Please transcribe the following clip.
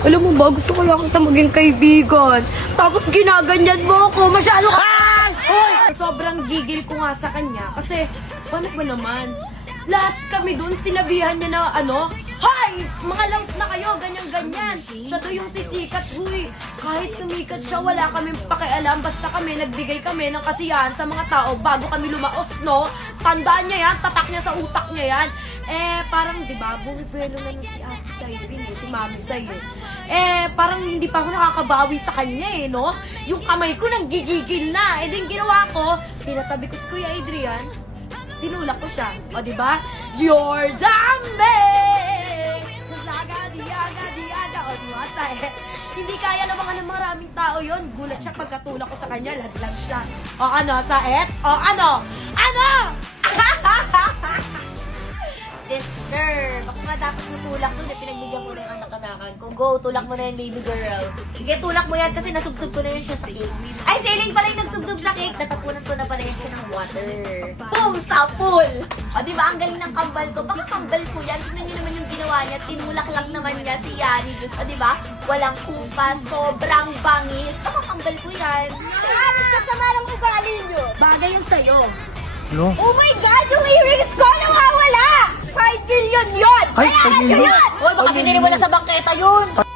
Alam mo ba, gusto ko lang kita maging kaibigan. Tapos ginaganyan mo ako. Masyado ka... Sobrang gigil ko nga sa kanya. Kasi, paano ba naman? Lahat kami dun, sinabihan niya na Hoy! Mga laos na kayo, ganyan-ganyan. Siya daw yung sisikat, huy. Kahit sumikat siya, wala kaming pakialam. Basta kami, nagbigay kami ng kasiyahan sa mga tao bago kami lumaos, no? Tandaan niya yan, tatak niya sa utak niya yan. Parang, di ba, bumibelo na si Ate Saibin, si Mami Say, parang hindi pa ako nakakabawi sa kanya, no? Yung kamay ko nang gigigil na. Din ginawa ko, pinatabi ko si Kuya Adrian, tinulak ko siya. O, di ba? You're damn Diaga, o, di ba? Hindi kaya naman ng maraming tao yon. Gulat siya pagkatulak ko sa kanya, laglag siya. O, Saet? O, Ano? Sister, baka nga dapat mo tulak nun, pinagbigyan ko na yung anak-anakan ko. Go, tulak mo na yung baby girl. Sige, tulak mo yan kasi nasubsob ko na yun siya sa cake. Ay, Celine pala yung nagsubsob sa cake. Natapunan ko na pala yun siya ng water. Boom! Sa pool! O, diba, ang galing ng kambal ko. Baka kambal ko yan. Tignan nyo naman yung ginawa niya. Tinulak lang naman niya si Yani. O, diba? Walang kupa. Sobrang bangis. Baka kambal ko yan. Aras ka sama ng ugali nyo. Bagay yan sa'yo. No? Oh my God! Yung earrings ko nawawala! 5 million yun! Ay, Bayaran 5 nyo million? yun! Uy, baka binili mo lang sa bangketa yun!